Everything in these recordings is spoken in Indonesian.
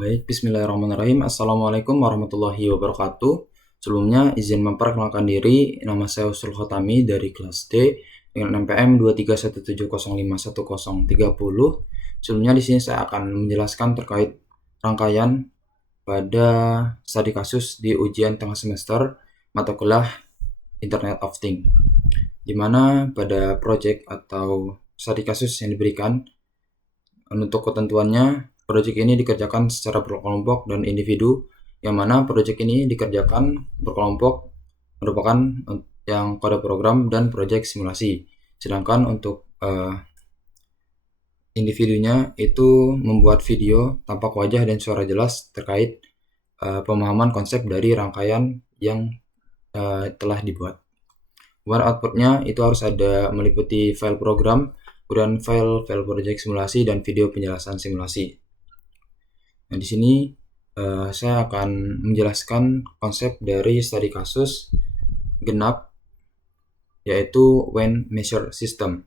Baik, bismillahirrahmanirrahim. Assalamualaikum warahmatullahi wabarakatuh. Sebelumnya izin memperkenalkan diri, nama saya Usul Khotami dari kelas D dengan NPM 23170511030. Sebelumnya di sini saya akan menjelaskan terkait rangkaian pada studi kasus di ujian tengah semester mata kuliah Internet of Things, di mana pada proyek atau studi kasus yang diberikan untuk ketentuannya, proyek ini dikerjakan secara berkelompok dan individu, yang mana proyek ini dikerjakan berkelompok merupakan yang kode program dan proyek simulasi. Sedangkan untuk individunya itu membuat video tampak wajah dan suara jelas terkait pemahaman konsep dari rangkaian yang telah dibuat. Kemudian outputnya itu harus ada meliputi file program, kemudian file project simulasi dan video penjelasan simulasi. Nah, di sini saya akan menjelaskan konsep dari studi kasus genap, yaitu when measure system.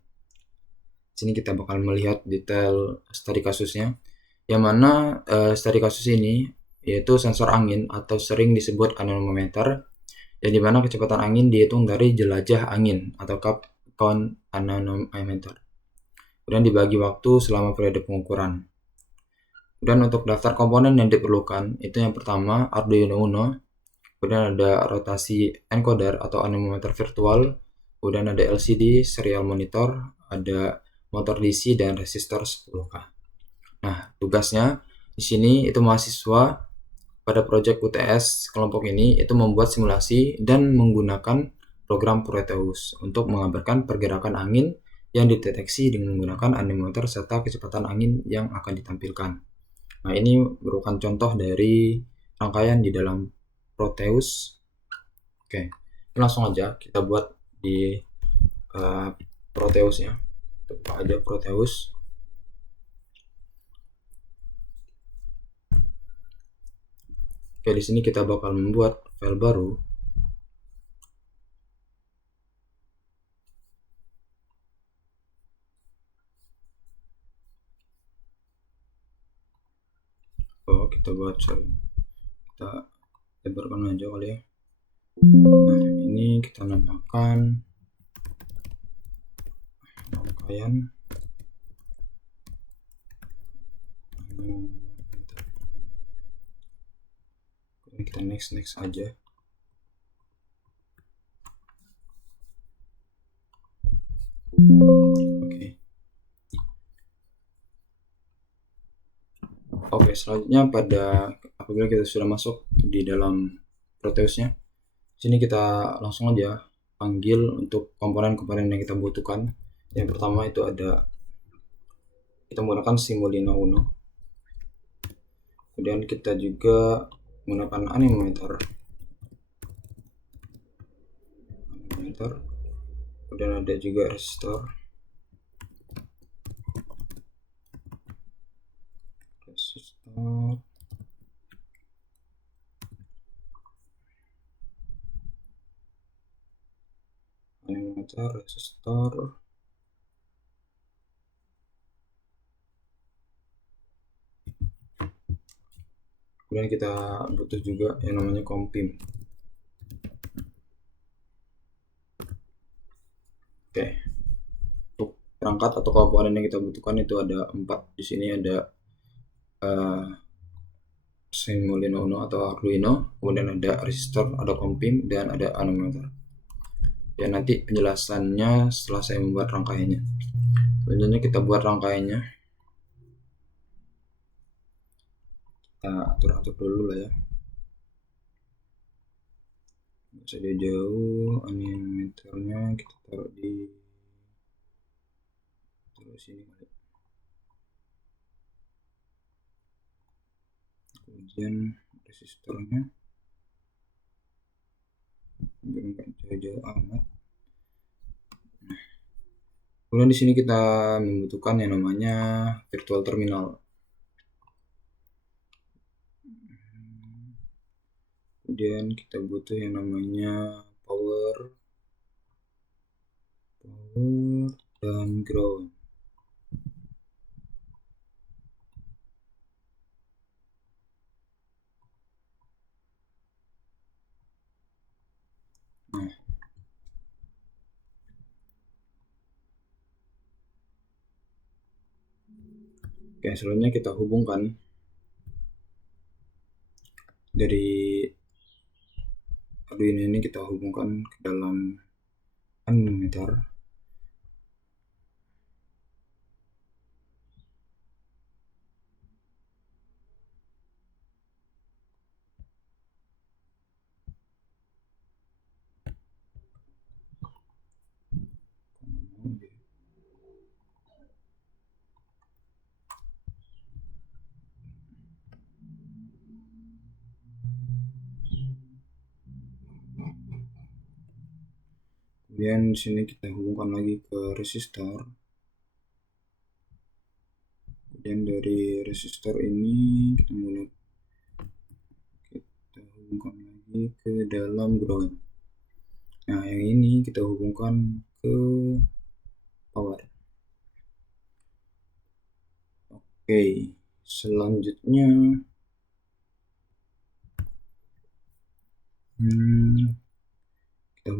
Di sini kita bakal melihat detail studi kasusnya, yang mana studi kasus ini yaitu sensor angin atau sering disebut anemometer, yang dimana kecepatan angin dihitung dari jelajah angin atau count anemometer. Kemudian dibagi waktu selama periode pengukuran. Dan untuk daftar komponen yang diperlukan, itu yang pertama Arduino Uno, kemudian ada rotasi encoder atau anemometer virtual, kemudian ada LCD serial monitor, ada motor DC dan resistor 10K. Nah, tugasnya di sini itu mahasiswa pada proyek UTS kelompok ini itu membuat simulasi dan menggunakan program Prometheus untuk mengabarkan pergerakan angin yang dideteksi dengan menggunakan anemometer serta kecepatan angin yang akan ditampilkan. Nah, ini merupakan contoh dari rangkaian di dalam Prometheus. Oke, langsung aja kita buat di Prometheus ya. Buka aja Prometheus. Oke, di sini kita bakal membuat file baru. Kita buat kita lebarkan aja kali ya. Nah, ini kita namakan rangkaian kita next aja. Oke, selanjutnya apabila kita sudah masuk di dalam Prometheusnya, sini kita langsung aja panggil untuk komponen-komponen yang kita butuhkan. Yang pertama itu ada kita menggunakan Simulino Uno. Kemudian kita juga menggunakan anemometer. Kemudian ada juga resistor. Anemometer, resistor. Kemudian kita butuh juga yang namanya kompim. Oke. Untuk perangkat atau komponen yang kita butuhkan itu ada 4. Di sini ada Simulino Uno atau Arduino, kemudian ada resistor, ada kompim, dan ada anemometer. Ya, nanti penjelasannya setelah saya membuat rangkaiannya. Selanjutnya kita buat rangkaiannya. Kita atur-atur dulu lah ya. Nggak usah jauh-jauh. Anemometernya kita taruh di sini kali. Kemudian resistornya biar nggak jauh-jauh amat. Kemudian di sini kita membutuhkan yang namanya virtual terminal. Kemudian kita butuh yang namanya power dan ground. Oke, selanjutnya kita hubungkan dari Arduino ini, kita hubungkan ke dalam anemometer. Kemudian di sini kita hubungkan lagi ke resistor. Kemudian dari resistor ini kita hubungkan lagi ke dalam ground. Nah, yang ini kita hubungkan ke power. Oke, selanjutnya kita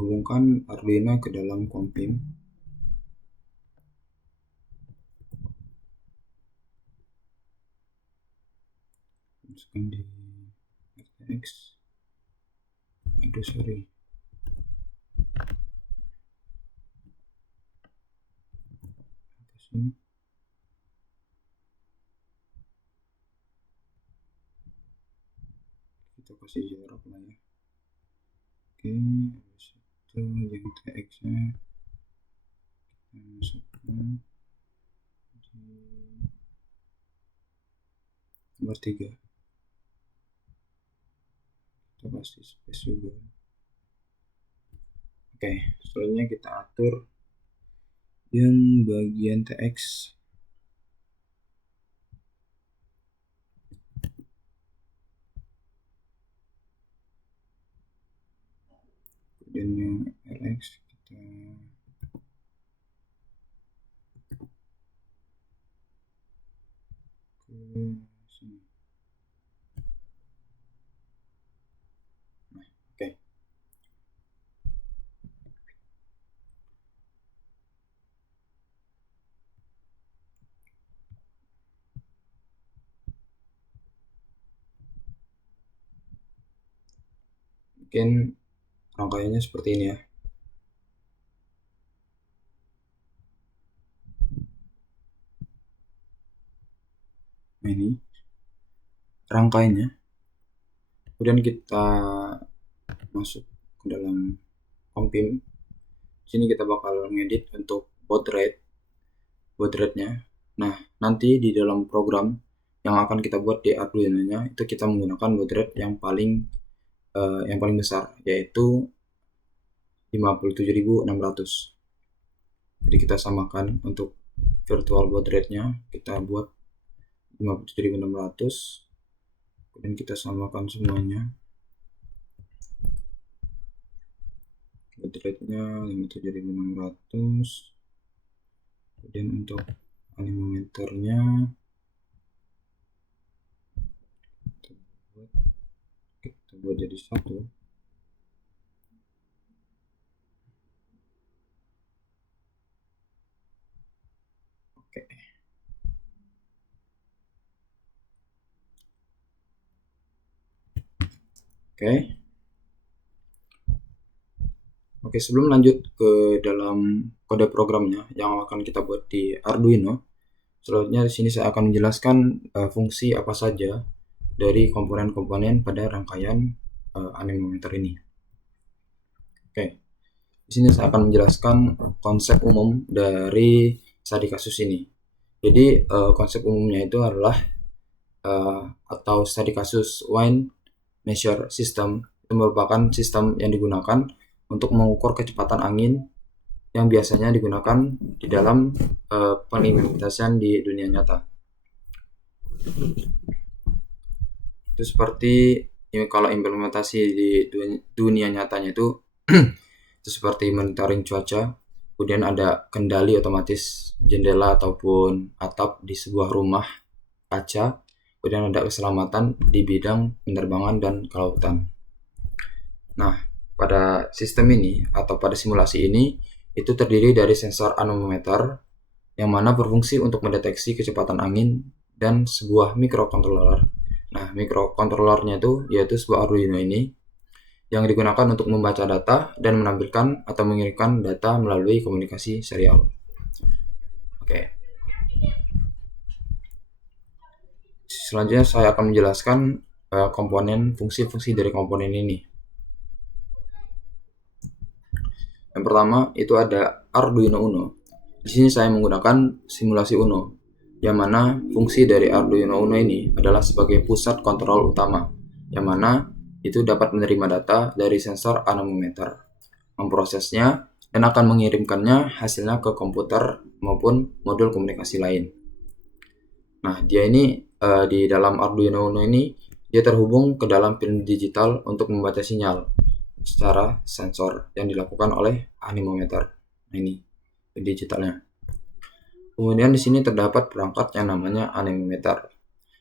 hubungkan Arduino ke dalam kompim. Masukkan di RTX. Aduh, sorry. Sini. Kita kasih jarak lah ya. Oke, habis itu yang TX nya kita masukkan di nomor 3. Kita kasih space juga. Oke, selanjutnya kita atur yang bagian TX. Kemudian yang RX kita ke sini. Nah, oke. Mungkin rangkaiannya seperti ini ya. Nah, ini rangkaiannya. Kemudian kita masuk ke dalam kompim. Sini kita bakal ngedit untuk baud rate-nya. Nah, nanti di dalam program yang akan kita buat di Arduino-nya itu kita menggunakan baud rate yang paling besar, yaitu 57.600. Jadi kita samakan untuk virtual baud rate-nya, kita buat 57.600. Kemudian kita samakan semuanya. Baud rate-nya 57.600. Kemudian untuk anemometernya kita buat jadi 1. Oke, sebelum lanjut ke dalam kode programnya yang akan kita buat di Arduino, selanjutnya di sini saya akan menjelaskan fungsi apa saja dari komponen-komponen pada rangkaian anemometer ini. Oke, di sini saya akan menjelaskan konsep umum dari study kasus ini. Jadi konsep umumnya itu adalah atau study kasus wind measure system, itu merupakan sistem yang digunakan untuk mengukur kecepatan angin yang biasanya digunakan di dalam pengimplementasian di dunia nyata. Itu seperti ya, kalau implementasi di dunia nyatanya itu itu seperti monitoring cuaca, kemudian ada kendali otomatis jendela ataupun atap di sebuah rumah, kaca, kemudian ada keselamatan di bidang penerbangan dan kelautan. Nah, pada sistem ini atau pada simulasi ini itu terdiri dari sensor anemometer yang mana berfungsi untuk mendeteksi kecepatan angin dan sebuah microcontroller. Nah, microcontrollernya itu yaitu sebuah Arduino ini yang digunakan untuk membaca data dan menampilkan atau mengirimkan data melalui komunikasi serial. Oke. Selanjutnya saya akan menjelaskan komponen fungsi-fungsi dari komponen ini. Yang pertama itu ada Arduino Uno. Di sini saya menggunakan simulasi Uno, yang mana fungsi dari Arduino Uno ini adalah sebagai pusat kontrol utama, yang mana itu dapat menerima data dari sensor anemometer, memprosesnya, dan akan mengirimkannya hasilnya ke komputer maupun modul komunikasi lain. Nah, dia ini di dalam Arduino Uno ini dia terhubung ke dalam pin digital untuk membaca sinyal secara sensor yang dilakukan oleh anemometer. Nah, ini pin digitalnya. Kemudian di sini terdapat perangkat yang namanya anemometer.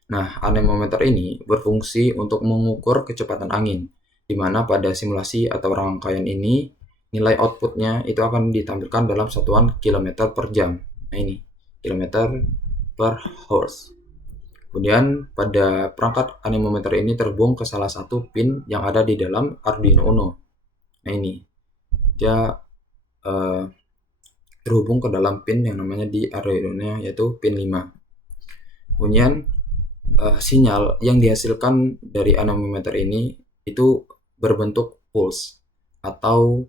Nah, anemometer ini berfungsi untuk mengukur kecepatan angin, di mana pada simulasi atau rangkaian ini nilai outputnya itu akan ditampilkan dalam satuan kilometer per jam. Nah, ini kilometer per horse. Kemudian pada perangkat anemometer ini terhubung ke salah satu pin yang ada di dalam Arduino Uno. Nah, ini dia terhubung ke dalam pin yang namanya di Arduino yaitu pin 5. Kemudian sinyal yang dihasilkan dari anemometer ini itu berbentuk pulse atau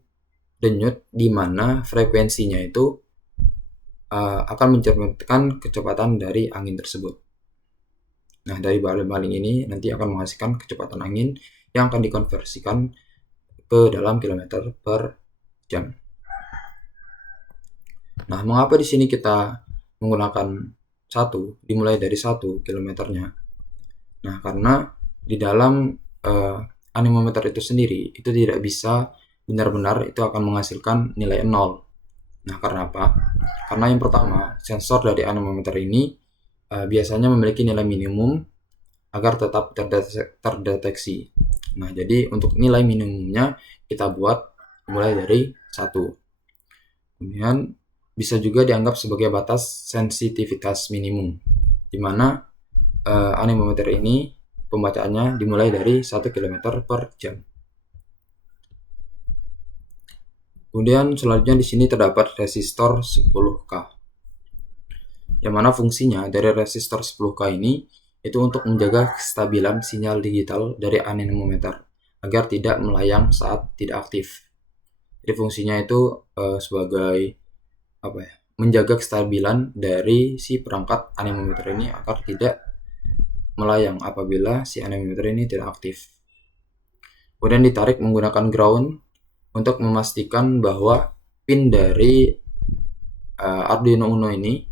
denyut di mana frekuensinya itu akan mencerminkan kecepatan dari angin tersebut. Nah, dari baling-baling ini nanti akan menghasilkan kecepatan angin yang akan dikonversikan ke dalam kilometer per jam. Nah, mengapa di sini kita menggunakan dimulai dari 1 kilometernya? Nah, karena di dalam anemometer itu sendiri itu tidak bisa benar-benar itu akan menghasilkan nilai 0. Nah, karena apa? Karena yang pertama, sensor dari anemometer ini biasanya memiliki nilai minimum agar tetap terdeteksi. Nah, jadi untuk nilai minimumnya kita buat mulai dari 1. Kemudian bisa juga dianggap sebagai batas sensitivitas minimum, di mana anemometer ini pembacaannya dimulai dari 1 km per jam. Kemudian selanjutnya di sini terdapat resistor 10K, yang mana fungsinya dari resistor 10K ini itu untuk menjaga kestabilan sinyal digital dari anemometer agar tidak melayang saat tidak aktif. Jadi fungsinya itu sebagai menjaga kestabilan dari si perangkat anemometer ini agar tidak melayang apabila si anemometer ini tidak aktif. Kemudian ditarik menggunakan ground untuk memastikan bahwa pin dari Arduino Uno ini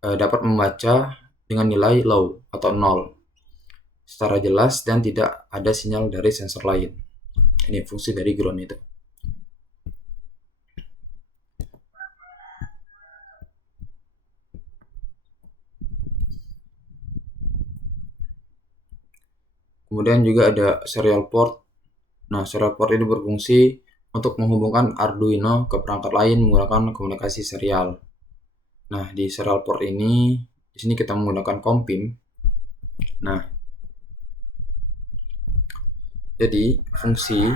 dapat membaca dengan nilai low atau 0 secara jelas dan tidak ada sinyal dari sensor lain. Ini fungsi dari ground itu. Kemudian juga ada serial port. Nah, serial port ini berfungsi untuk menghubungkan Arduino ke perangkat lain menggunakan komunikasi serial. Nah, di serial port ini di sini kita menggunakan COM-PIM. Nah, jadi fungsi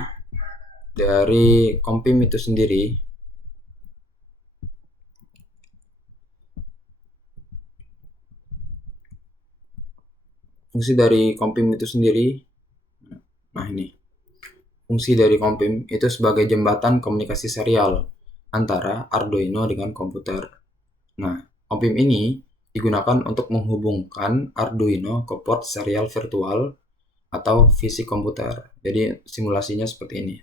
dari COM-PIM itu sendiri nah ini fungsi dari COM-PIM itu sebagai jembatan komunikasi serial antara Arduino dengan komputer. Nah, COM-PIM ini digunakan untuk menghubungkan Arduino ke port serial virtual atau fisik komputer. Jadi simulasinya seperti ini.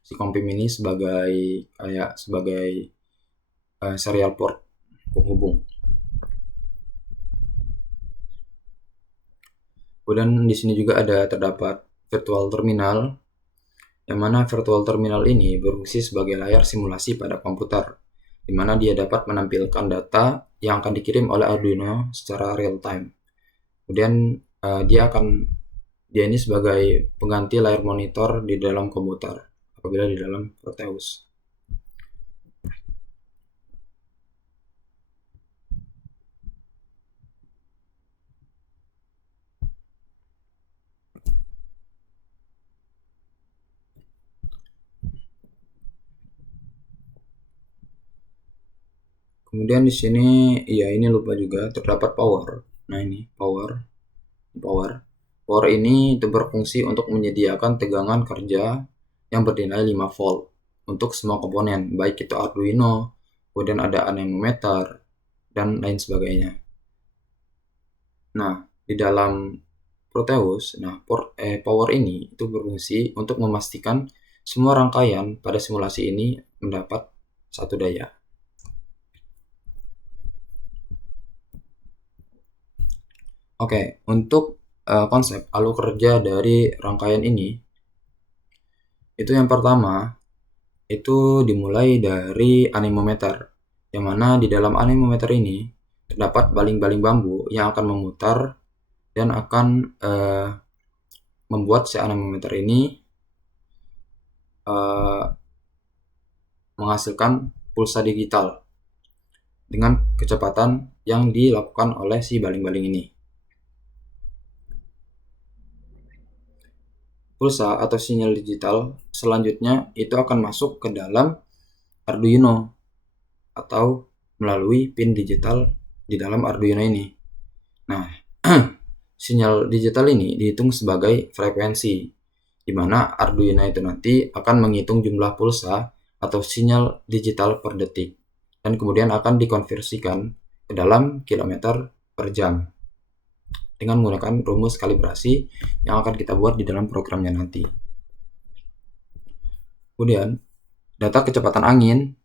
Si COM-PIM ini sebagai serial port penghubung. Kemudian di sini juga terdapat virtual terminal, yang mana virtual terminal ini berfungsi sebagai layar simulasi pada komputer, di mana dia dapat menampilkan data yang akan dikirim oleh Arduino secara real time. Kemudian dia ini sebagai pengganti layar monitor di dalam komputer apabila di dalam Proteus. Kemudian di sini ya ini lupa juga terdapat power. Nah ini power. Power ini itu berfungsi untuk menyediakan tegangan kerja yang bernilai 5 volt untuk semua komponen, baik itu Arduino, kemudian ada anemometer dan lain sebagainya. Nah, di dalam Proteus, power ini itu berfungsi untuk memastikan semua rangkaian pada simulasi ini mendapat satu daya. Oke, untuk konsep alur kerja dari rangkaian ini, itu yang pertama, itu dimulai dari anemometer, yang mana di dalam anemometer ini terdapat baling-baling bambu yang akan memutar dan akan membuat si anemometer ini menghasilkan pulsa digital dengan kecepatan yang dilakukan oleh si baling-baling ini. Pulsa atau sinyal digital selanjutnya itu akan masuk ke dalam Arduino atau melalui pin digital di dalam Arduino ini. Nah, sinyal digital ini dihitung sebagai frekuensi, di mana Arduino itu nanti akan menghitung jumlah pulsa atau sinyal digital per detik, dan kemudian akan dikonversikan ke dalam kilometer per jam dengan menggunakan rumus kalibrasi yang akan kita buat di dalam programnya nanti. Kemudian, data kecepatan angin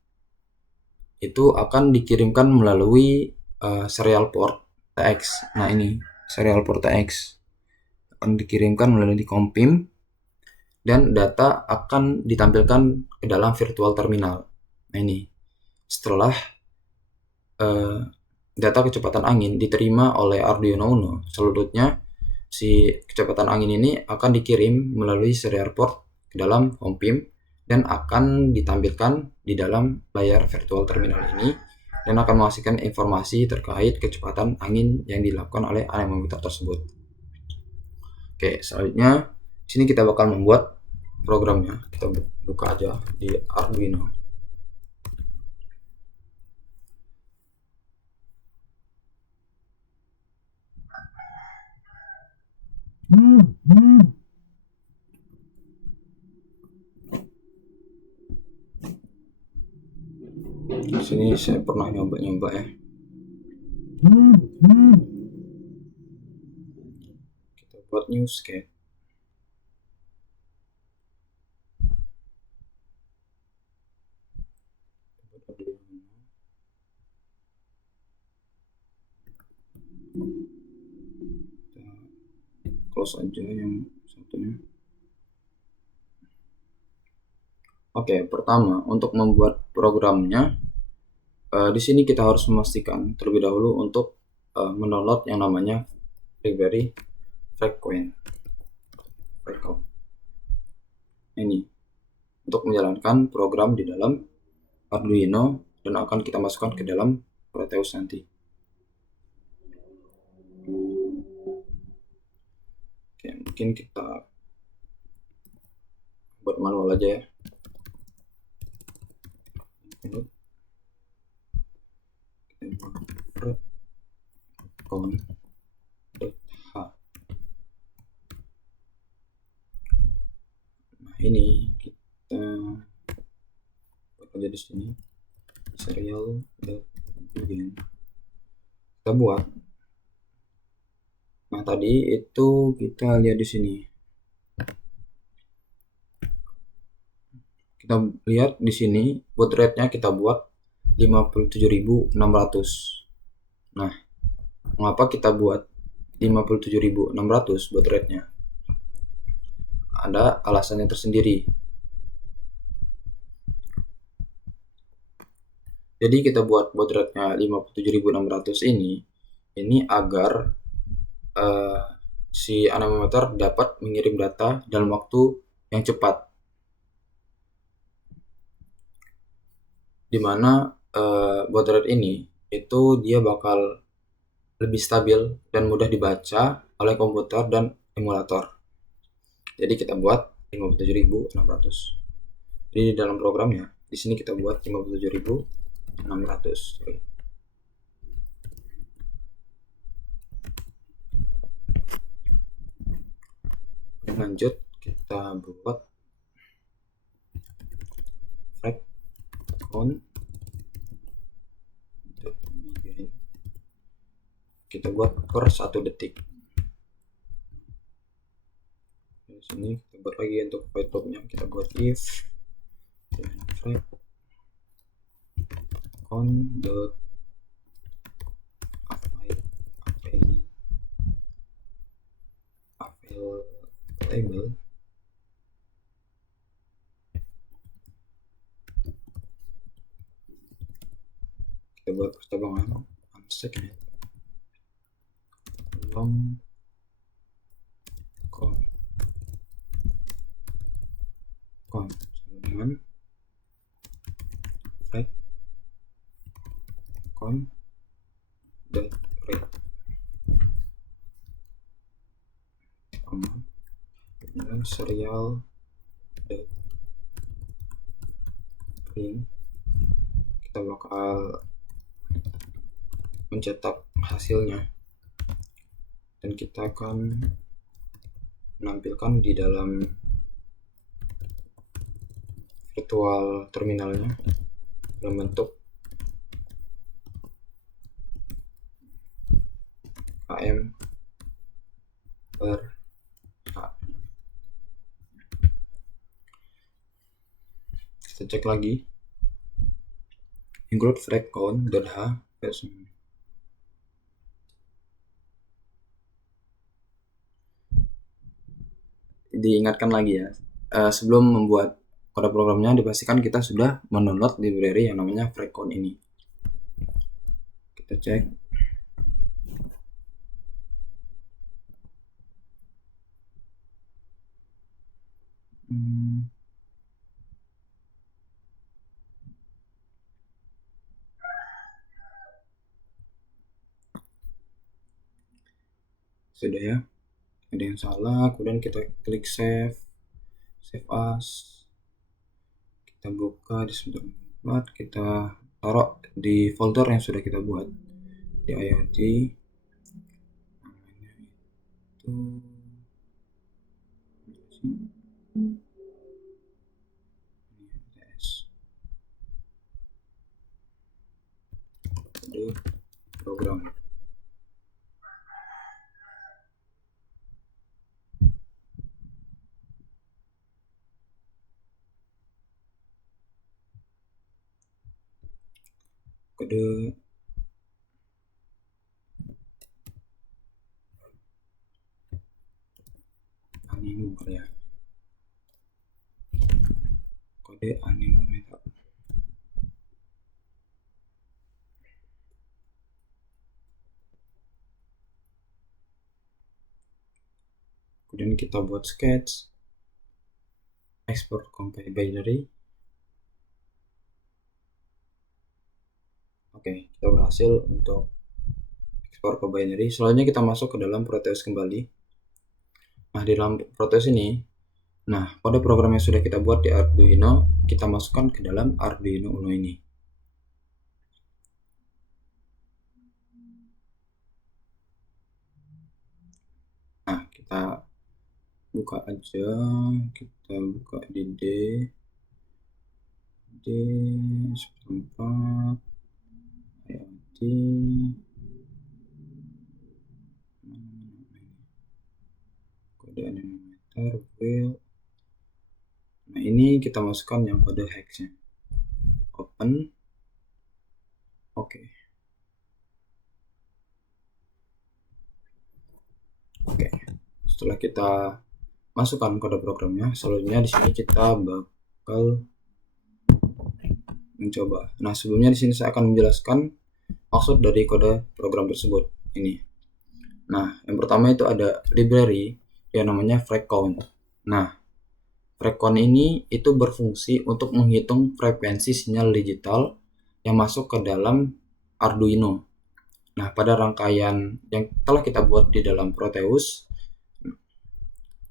itu akan dikirimkan melalui serial port TX. Nah ini serial port TX akan dikirimkan melalui COM-PIM dan data akan ditampilkan ke dalam virtual terminal. Nah ini setelah data kecepatan angin diterima oleh Arduino Uno, selanjutnya si kecepatan angin ini akan dikirim melalui serial port ke dalam COM-PIM dan akan ditampilkan di dalam layar virtual terminal ini dan akan menghasilkan informasi terkait kecepatan angin yang dilakukan oleh anemometer tersebut. Oke, selanjutnya sini kita bakal membuat programnya. Kita buka aja di Arduino. Di sini saya pernah nyoba ya. Kita buat new skate. Close aja yang satunya. Oke, pertama untuk membuat programnya, di sini kita harus memastikan terlebih dahulu untuk mendownload yang namanya library Frequent. Ini untuk menjalankan program di dalam Arduino dan akan kita masukkan ke dalam Proteus nanti. Oke, mungkin kita buat manual aja ya. Nah ini kita buat aja di sini serial.begin. Kita buat. Nah tadi itu kita lihat di sini. Kita lihat di sini baud rate-nya kita buat 57.600. Nah, mengapa kita buat 57.600 baud rate-nya? Ada alasannya tersendiri. Jadi kita buat baud rate-nya 57.600 ini agar si anemometer dapat mengirim data dalam waktu yang cepat, dimana baud rate ini itu dia bakal lebih stabil dan mudah dibaca oleh komputer dan emulator. Jadi kita buat 57.600. Jadi di dalam programnya di sini kita buat 57.600. Lanjut kita buat frag count. Kita buat per 1 detik. Di sini kita buat lagi untuk void loop-nya, kita buat if frag count dot available. Kita buat percabangan unstack long count sama dengan frag count dot rate sama dengan serial dot print. Kita bakal mencetak hasilnya dan kita akan menampilkan di dalam virtual terminalnya dalam bentuk AM per A. Kita cek lagi include frag count dan H version. Diingatkan lagi ya, sebelum membuat kode programnya dipastikan kita sudah mendownload library yang namanya frag count ini. Kita cek. Sudah ya, ada yang salah, kemudian kita klik save as, kita buka di tempat, kita taruh di folder yang sudah kita buat di IoT, namanya itu kode program. Kode animo ya, kode anemometer. Kemudian kita buat sketch, export compile binary. Oke, kita berhasil untuk ekspor ke binary. Selanjutnya kita masuk ke dalam Proteus kembali. Nah, di dalam Proteus ini, nah kode program yang sudah kita buat di Arduino, kita masukkan ke dalam Arduino Uno ini. Nah, kita buka aja, kita buka di D 4 IoT, kode anemometer wheel. Nah, ini kita masukkan yang kode hexnya. Open. Oke. Setelah kita masukkan kode programnya, selanjutnya di sini kita bakal mencoba. Nah, sebelumnya di sini saya akan menjelaskan maksud dari kode program tersebut ini. Nah, yang pertama itu ada library yang namanya FreqCount. Nah, FreqCount ini itu berfungsi untuk menghitung frekuensi sinyal digital yang masuk ke dalam Arduino. Nah, pada rangkaian yang telah kita buat di dalam Proteus,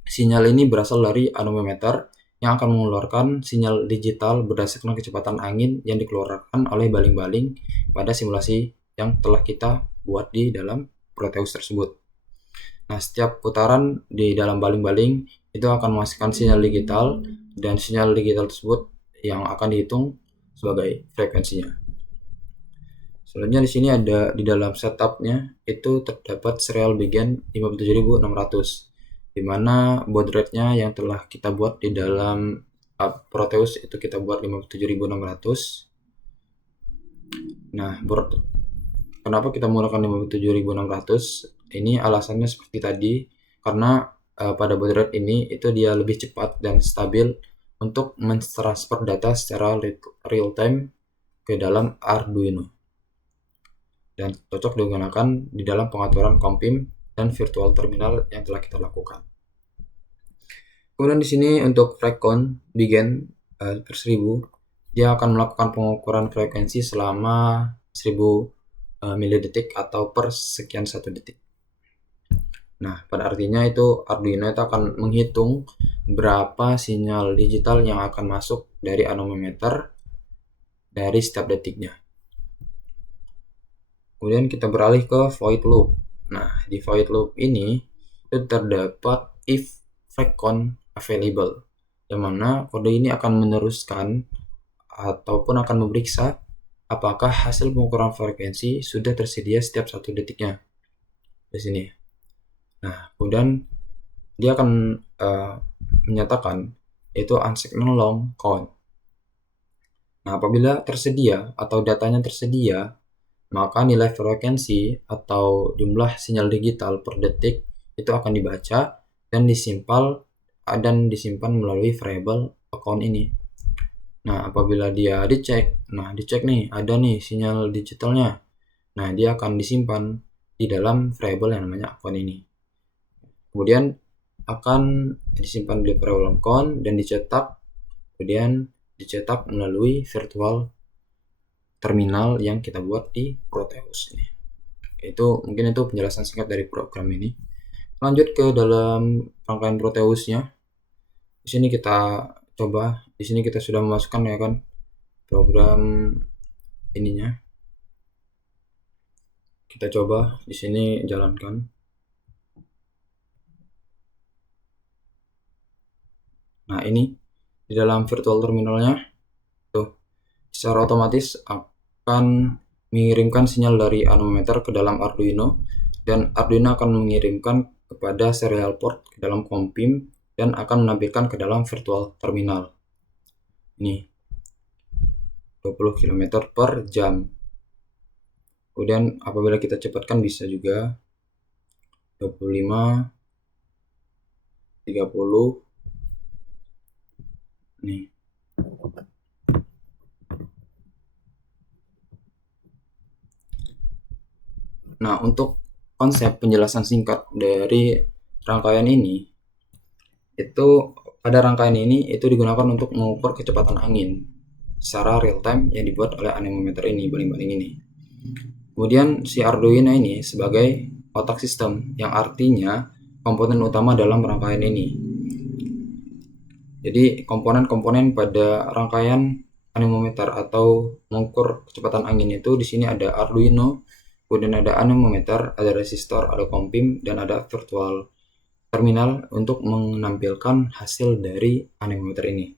sinyal ini berasal dari anemometer yang akan mengeluarkan sinyal digital berdasarkan kecepatan angin yang dikeluarkan oleh baling-baling pada simulasi yang telah kita buat di dalam Proteus tersebut. Nah, setiap putaran di dalam baling-baling itu akan menghasilkan sinyal digital, dan sinyal digital tersebut yang akan dihitung sebagai frekuensinya. Selanjutnya di sini ada di dalam setupnya itu terdapat serial begin 57600, di mana baud rate-nya yang telah kita buat di dalam Proteus itu kita buat 57600. Nah, kenapa kita menggunakan 57600? Ini alasannya seperti tadi, karena pada baud rate ini itu dia lebih cepat dan stabil untuk mentransfer data secara real time ke dalam Arduino, dan cocok digunakan di dalam pengaturan kompim dan virtual terminal yang telah kita lakukan. Kemudian di sini untuk FreqCount begin per 1000, dia akan melakukan pengukuran frekuensi selama 1000 milidetik atau per sekian 1 detik. Nah, pada artinya itu Arduino itu akan menghitung berapa sinyal digital yang akan masuk dari anemometer dari setiap detiknya. Kemudian kita beralih ke void loop. Nah, di void loop ini itu terdapat if FreqCount available, yang mana kode ini akan meneruskan ataupun akan memeriksa apakah hasil pengukuran frekuensi sudah tersedia setiap 1 detiknya di sini. Nah, kemudian dia akan menyatakan itu unsignal long count. Nah, apabila tersedia atau datanya tersedia, maka nilai frekuensi atau jumlah sinyal digital per detik itu akan dibaca dan disimpan melalui variabel account ini. Nah, apabila dia dicek nih ada nih sinyal digitalnya. Nah, dia akan disimpan di dalam variabel yang namanya account ini. Kemudian akan disimpan di variabel account dan kemudian dicetak melalui virtual terminal yang kita buat di Proteus ini. Mungkin itu penjelasan singkat dari program ini. Lanjut ke dalam rangkaian Proteusnya. Di sini kita sudah memasukkan ya kan program ininya. Kita coba di sini jalankan. Nah, ini di dalam virtual terminalnya tuh secara otomatis akan mengirimkan sinyal dari anemometer ke dalam Arduino, dan Arduino akan mengirimkan kepada serial port ke dalam kompim dan akan menampilkan ke dalam virtual terminal. Ini 20 km per jam. Kemudian apabila kita cepatkan bisa juga 25, 30. Nih. Nah, untuk konsep penjelasan singkat dari rangkaian ini, itu pada rangkaian ini itu digunakan untuk mengukur kecepatan angin secara real time yang dibuat oleh anemometer ini, baling-baling ini. Kemudian si Arduino ini sebagai otak sistem, yang artinya komponen utama dalam rangkaian ini. Jadi komponen-komponen pada rangkaian anemometer atau mengukur kecepatan angin itu di sini ada Arduino, kemudian ada anemometer, ada resistor, ada kompim, dan ada virtual terminal untuk menampilkan hasil dari anemometer ini.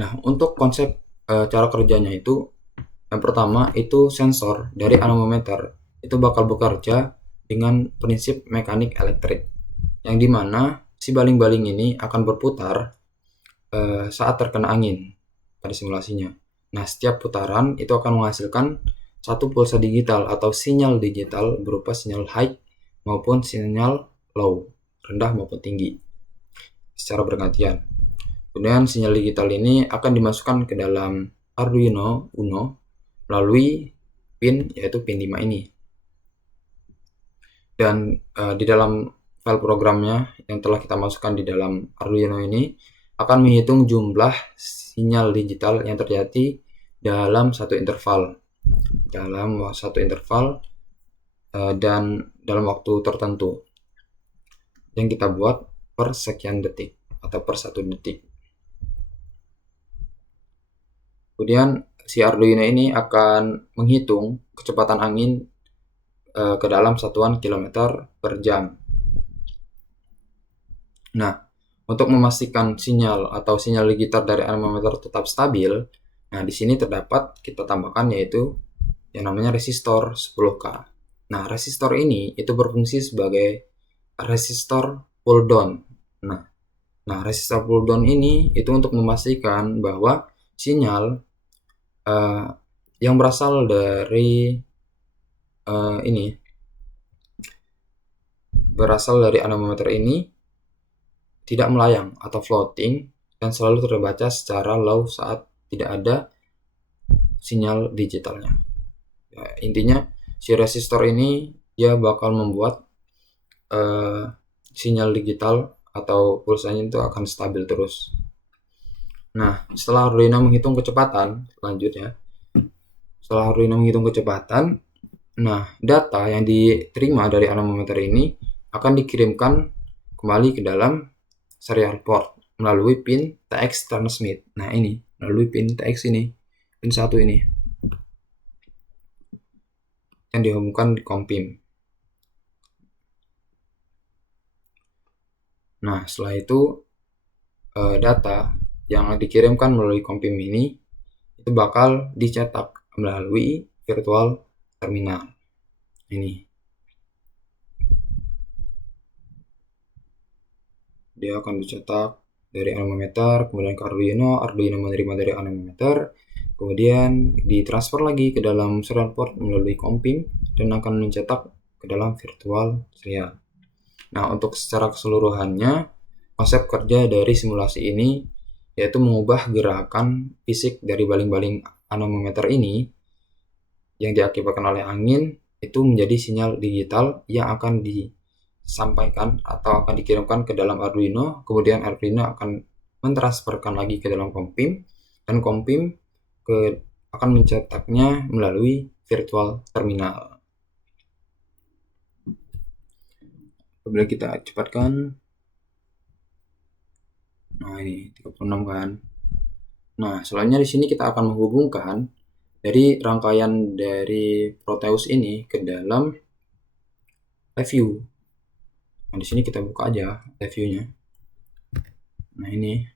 Nah, untuk konsep cara kerjanya itu, yang pertama itu sensor dari anemometer itu bakal bekerja dengan prinsip mekanik elektrik, yang dimana si baling-baling ini akan berputar saat terkena angin pada simulasinya. Nah, setiap putaran itu akan menghasilkan satu pulsa digital atau sinyal digital berupa sinyal high maupun sinyal low, rendah maupun tinggi, secara bergantian. Kemudian sinyal digital ini akan dimasukkan ke dalam Arduino Uno melalui pin, yaitu pin 5 ini. Dan di dalam file programnya yang telah kita masukkan di dalam Arduino ini akan menghitung jumlah sinyal digital yang terjadi dalam satu interval dan dalam waktu tertentu yang kita buat per sekian detik atau per 1 detik. Kemudian si Arduino ini akan menghitung kecepatan angin ke dalam satuan kilometer per jam. Nah, untuk memastikan sinyal atau sinyal digital dari anemometer tetap stabil, nah di sini terdapat kita tambahkan yaitu yang namanya resistor 10K. Nah, resistor ini itu berfungsi sebagai resistor pull down. Nah, resistor pull down ini itu untuk memastikan bahwa sinyal yang berasal dari anemometer ini tidak melayang atau floating dan selalu terbaca secara low saat tidak ada sinyal digitalnya. Ya, intinya si resistor ini dia bakal membuat sinyal digital atau pulsanya itu akan stabil terus. Nah, setelah Arduino menghitung kecepatan, nah data yang diterima dari anemometer ini akan dikirimkan kembali ke dalam serial port melalui pin TX transmit. Nah, ini melalui pin TX ini, pin 1 ini yang dihubungkan di COM-PIM. Nah, setelah itu data yang dikirimkan melalui COM-PIM ini itu bakal dicetak melalui virtual terminal ini. Dia akan dicetak dari anemometer, kemudian ke Arduino menerima dari anemometer, kemudian ditransfer lagi ke dalam serial port melalui COM-PIM dan akan mencetak ke dalam virtual serial. Nah, untuk secara keseluruhannya, konsep kerja dari simulasi ini yaitu mengubah gerakan fisik dari baling-baling anemometer ini yang diakibatkan oleh angin itu menjadi sinyal digital yang akan disampaikan atau akan dikirimkan ke dalam Arduino, kemudian Arduino akan mentransferkan lagi ke dalam COM-PIM dan COM-PIM akan mencetaknya melalui virtual terminal. Boleh kita cepatkan. Nah, ini 36 kan. Nah, selanjutnya di sini kita akan menghubungkan dari rangkaian dari Proteus ini ke dalam review. Nah, di sini kita buka aja reviewnya. Nah, ini.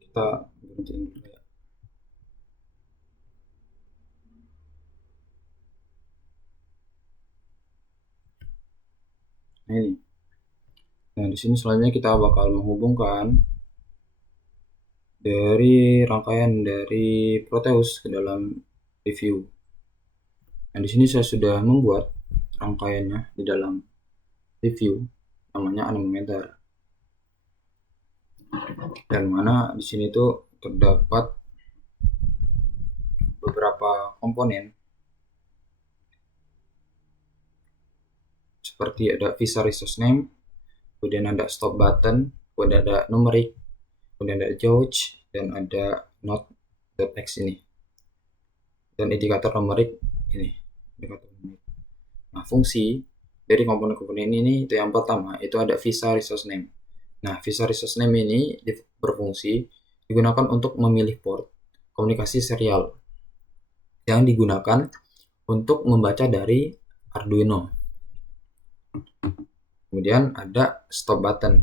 Kita berhentiin dulu ya. Nah, ini. Nah, di sini selanjutnya kita bakal menghubungkan dari rangkaian dari Proteus ke dalam review. Nah, di sini saya sudah membuat rangkaiannya di dalam review, namanya anemometer. Dan mana di sini tuh terdapat beberapa komponen seperti ada Visa Resource Name, kemudian ada Stop Button, kemudian ada Numeric, kemudian ada Gauge, dan ada Note.x ini, dan indikator numerik ini. Nah, fungsi dari komponen-komponen ini itu yang pertama itu ada Visa Resource Name. Nah, Visa Resource Name ini berfungsi digunakan untuk memilih port komunikasi serial yang digunakan untuk membaca dari Arduino. Kemudian ada Stop Button.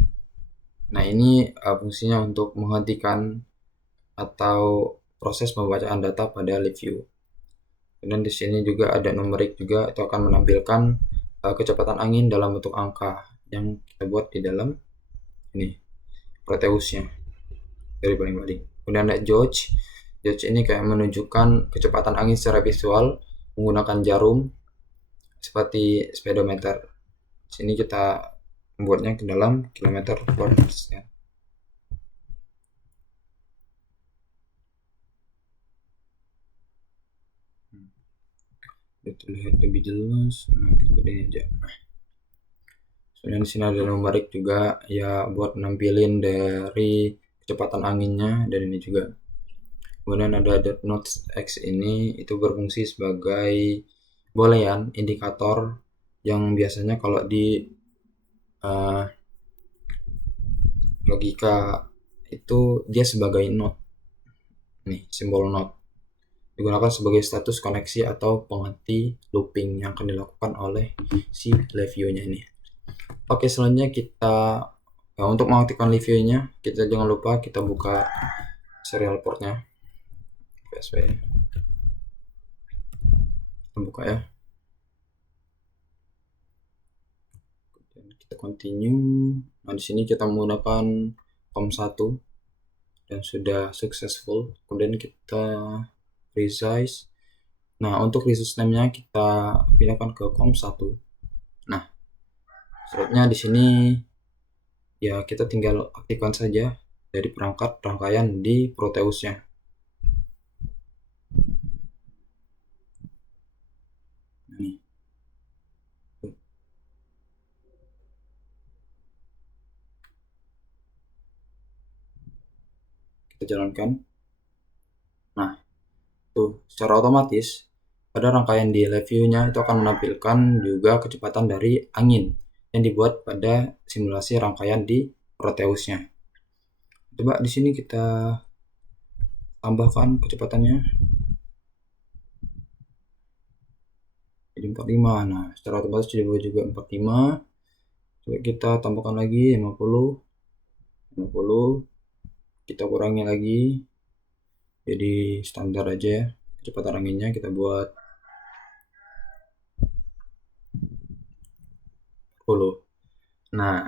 Nah, ini fungsinya untuk menghentikan atau proses pembacaan data pada live view. Dan di sini juga ada numerik juga, itu akan menampilkan kecepatan angin dalam bentuk angka yang kita buat di dalam ini Proteusnya dari baling-baling. Kemudian ada Gauge. Gauge ini kayak menunjukkan kecepatan angin secara visual menggunakan jarum seperti speedometer. Sini kita membuatnya ke dalam kilometer per ya. Kita lihat lebih jelas. Nah, kita ini aja. Kemudian di sini ada numerik juga ya buat nampilin dari kecepatan anginnya, dan ini juga. Kemudian ada dot notes X, ini itu berfungsi sebagai boolean indikator yang biasanya kalau di logika itu dia sebagai node. Nih, simbol node digunakan sebagai status koneksi atau penghenti looping yang akan dilakukan oleh si live view-nya ini. Oke, selanjutnya kita untuk mengaktifkan live view-nya, kita jangan lupa kita buka serial portnya PSP. Kita buka ya. Kita continue. Nah, di sini kita menggunakan COM1 dan sudah successful. Kemudian kita resize. Nah, untuk resource name-nya kita pindahkan ke COM1. Nah, selanjutnya di sini ya kita tinggal aktifkan saja dari perangkat rangkaian di Proteusnya. Nih. Kita jalankan. Nah, tuh secara otomatis pada rangkaian di live view-nya itu akan menampilkan juga kecepatan dari angin yang dibuat pada simulasi rangkaian di Proteusnya. Coba di sini kita tambahkan kecepatannya jadi 45. Nah, secara otomatis dibuat juga 45. Coba kita tambahkan lagi 50. Kita kurangi lagi jadi standar aja ya. Kecepatan anginnya kita buat 10. Nah,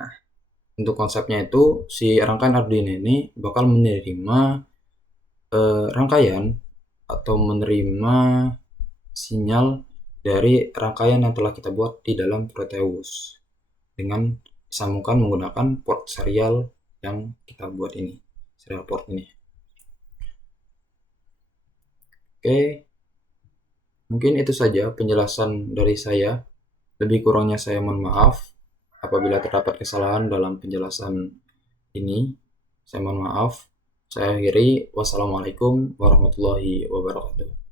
untuk konsepnya itu si rangkaian Arduino ini bakal menerima rangkaian atau menerima sinyal dari rangkaian yang telah kita buat di dalam Proteus dengan disambungkan menggunakan port serial yang kita buat ini, serial port ini. Oke, mungkin itu saja penjelasan dari saya. Lebih kurangnya saya mohon maaf apabila terdapat kesalahan dalam penjelasan ini. Saya mohon maaf. Saya akhiri. Wassalamualaikum warahmatullahi wabarakatuh.